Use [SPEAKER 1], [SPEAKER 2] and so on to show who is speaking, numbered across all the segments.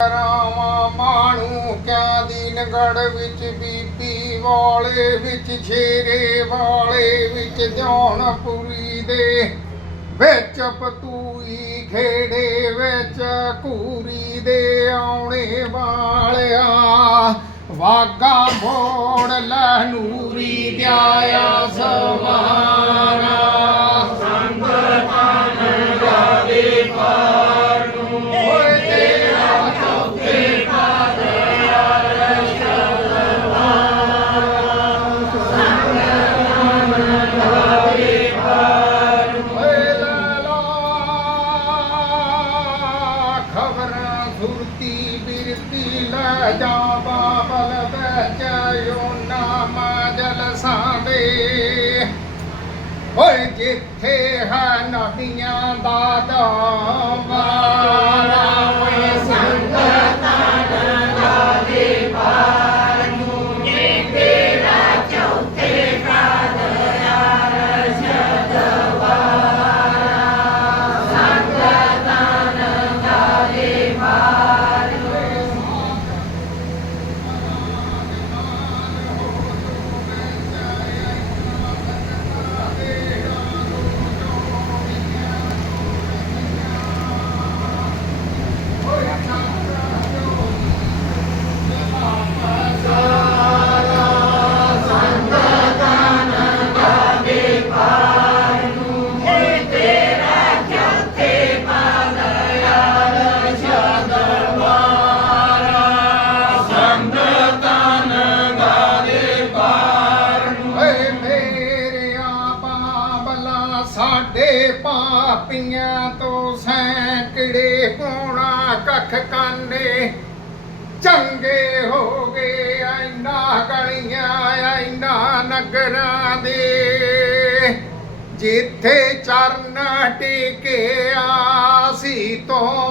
[SPEAKER 1] ਰਾਮਾ ਮਾਣੂ ਕਿਆ ਦੀਨਗੜ ਵਿੱਚ ਬੀਬੀ ਵਾਲੇ ਵਿੱਚ, ਛੇਰੇ ਵਾਲੇ ਵਿੱਚ ਜੌਨਪੁਰੀ ਦੇ ਵਿੱਚ, ਪਤੂਈ ਖੇੜੇ ਵਿੱਚ ਕੂਰੀ ਦੇ ਆਉਣੇ ਵਾਲਿਆ। ਵਾਗਾ ਮੋੜ ਲਹਨੂਰੀ ਦਿਆਇਆ ਸਮਾਨਾ ਨਗਰਾਂ ਦੇ ਜਿੱਥੇ ਚਰਨ ਟਿਕਿਆ ਸੀ ਤੋਂ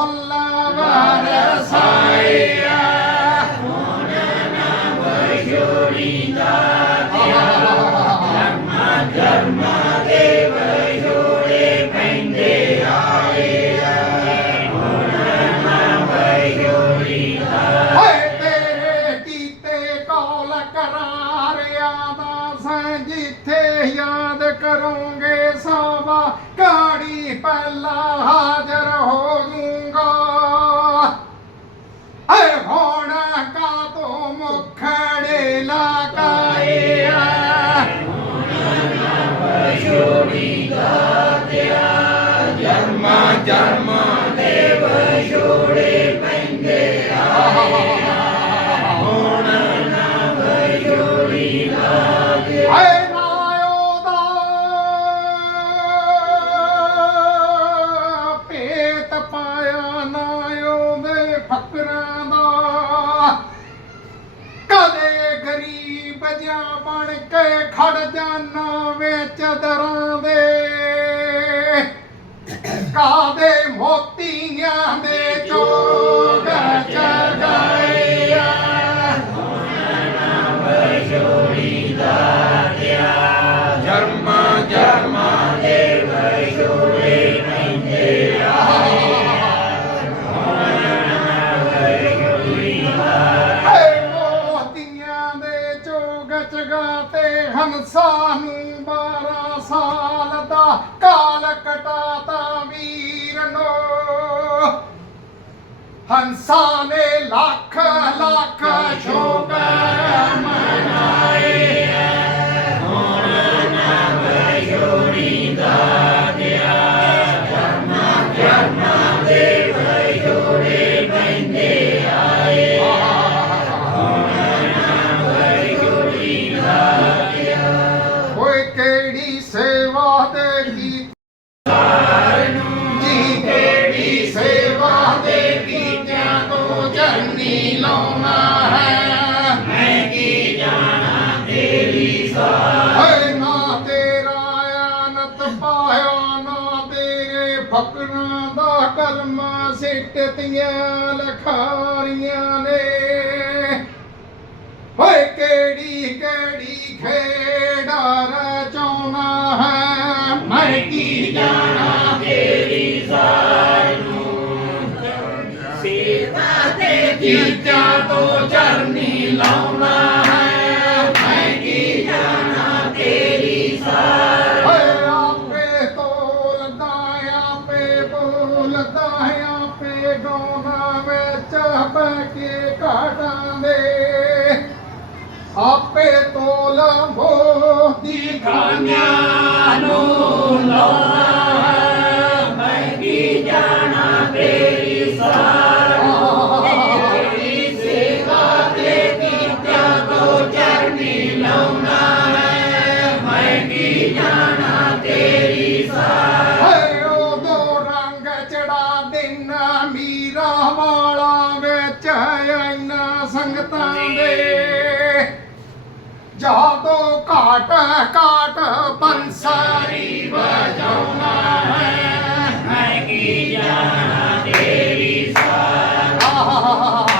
[SPEAKER 1] মহল্লা na ka ਤੇਰੀ ਬਜਾ ਬਣ ਕੇ ਖੜ ਜਾਣਾ ਵਿੱਚ ਦਰਾਂ ਦੇ। ਕਾਦੇ ਮੋਤੀਆਂ ਦੇ ਚੋਗ ਚਾ ਖਮਸਾ ਨੂੰ 12 ਸਾਲ ਦਾ ਕਾਲ ਕਟਾਤਾ ਵੀਰ ਨੋ ਹੰਸਾ ਨੇ ਲੱਖ ਲੱਖ ਸ਼ੋਕ ਮੈਂ ਚਿੱਠੀਆਂ ਲਖਾਰੀਆਂ ਨੇ। ਹੋਏ ਕਿਹੜੀ ਕਿਹੜੀ ਖੇੜਾ ਰਚਾਉਣਾ ਹੈ? ਮਰ ਕੀ ਜਾਣਾ ਤੇਰੀ ਜ਼ਾਰ ਨੂੰ?
[SPEAKER 2] ਸੇਵਾ ਤੇ ਕੀਤਿਆਂ ਤੋਂ ਚਰਨੀ ਲਾਉਣਾ la
[SPEAKER 1] modi camiano काट पंसारी बजौना है। मैं की जाना तेरी सारा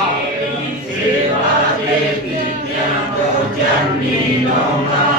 [SPEAKER 1] तेरी सेवा देती क्या तो जन्नी लोगा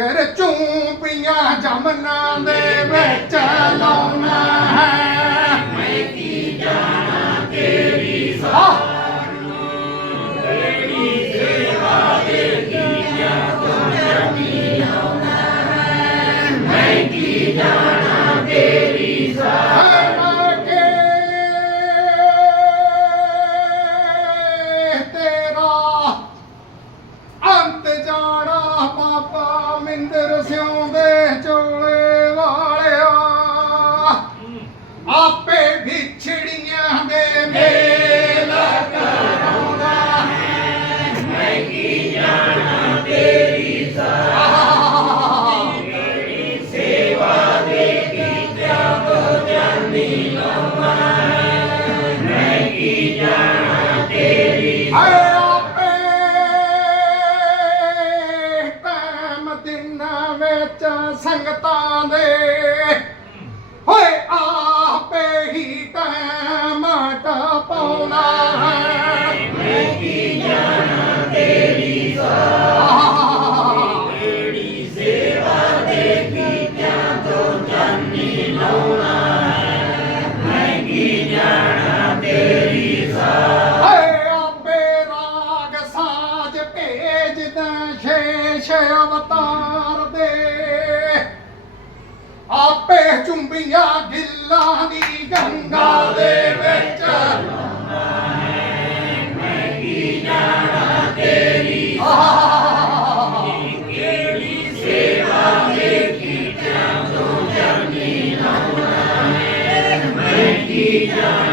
[SPEAKER 1] ਫਿਰ ਚੂਪੀਆਂ ਜਮਨਾ ਦੇ ਵਿੱਚ ਲਾਉਣਾ ਹੈ। ਚੁੰਬੀਆਂ ਗਿੱਲਾਂ ਦੀ ਗੰਗਾ ਦੇ ਵਿੱਚ।
[SPEAKER 2] ਮੈਂ ਕੀ ਜਾਣਾ ਤੇਰੀ ਕਿਹੜੀ ਸੇਵਾ ਮੇਰੀ ਕਿਤਿਆਂ ਤੋਂ ਜਮੀ ਨਾ ਮੈਂ ਕੀ ਜਾਣਾ